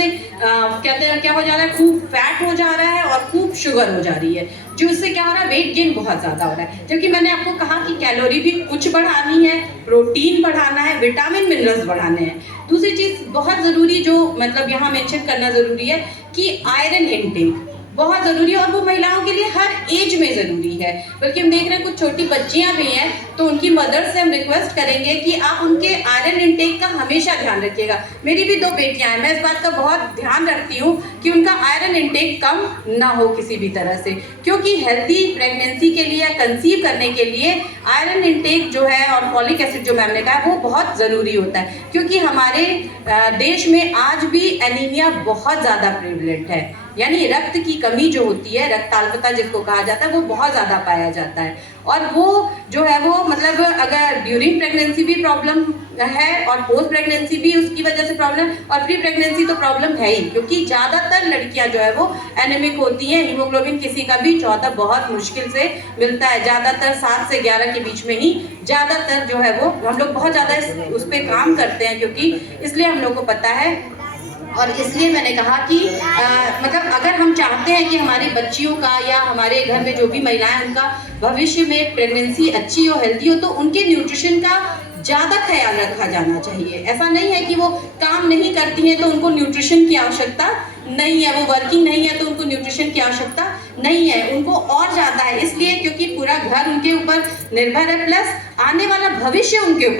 उसमें कहते हैं क्या हो जा रहा है, खूब फैट हो जा रहा है और खूब शुगर हो जा रही है, जो इससे क्या हो रहा है, वेट गेन बहुत ज्यादा हो रहा है। क्योंकि मैंने आपको कहा कि कैलोरी भी कुछ बढ़ानी है, प्रोटीन बढ़ाना है, विटामिन मिनरल्स बढ़ाने हैं। दूसरी चीज बहुत जरूरी जो मतलब यहाँ मेंशन करना जरूरी है कि आयरन इनटेक बहुत जरूरी है, और वो महिलाओं के लिए हर एज में जरूरी है। बल्कि हम देख रहे हैं कुछ छोटी बच्चियां भी हैं, तो उनकी मदर से हम रिक्वेस्ट करेंगे कि आप उनके आयरन इनटेक का हमेशा ध्यान रखिएगा। मेरी भी 2 बेटियां हैं, मैं इस बात का बहुत ध्यान रखती हूँ कि उनका आयरन इनटेक कम ना हो किसी भी तरह से, क्योंकि हेल्थी प्रेगनेंसी के लिए या कंसीव करने के लिए आयरन इनटेक जो है और फॉलिक एसिड जो मैम ने कहा वो बहुत ज़रूरी होता है। क्योंकि हमारे देश में आज भी एनीमिया बहुत ज़्यादा प्रेवलेंट है, यानी रक्त की कमी जो होती है, रक्ताल्पता जिसको कहा जाता है, वो बहुत ज़्यादा पाया जाता है। और वो जो है वो मतलब अगर ड्यूरिंग प्रेगनेंसी भी प्रॉब्लम है और पोस्ट प्रेगनेंसी भी उसकी वजह से प्रॉब्लम, और प्री प्रेगनेंसी तो प्रॉब्लम है ही, क्योंकि ज़्यादातर लड़कियां जो है वो एनीमिक होती हैं। हीमोग्लोबिन किसी का भी 14 बहुत मुश्किल से मिलता है, ज़्यादातर 7 से 11 के बीच में ही ज़्यादातर जो है वो, हम लोग बहुत ज़्यादा उस पर काम करते हैं क्योंकि इसलिए हम लोग को पता है। और इसलिए मैंने कहा कि मतलब अगर हम चाहते हैं कि हमारी बच्चियों का या हमारे घर में जो भी महिलाएं उनका भविष्य में प्रेगनेंसी अच्छी हो, हेल्दी हो, तो उनके न्यूट्रिशन का ज़्यादा ख्याल रखा जाना चाहिए। ऐसा नहीं है कि वो काम नहीं करती हैं तो उनको न्यूट्रिशन की आवश्यकता नहीं है, वो वर्किंग नहीं है तो उनको न्यूट्रिशन की आवश्यकता नहीं है, उनको और ज़्यादा है। इसलिए क्योंकि पूरा घर उनके ऊपर निर्भर है, प्लस आने वाला भविष्य उनके ऊपर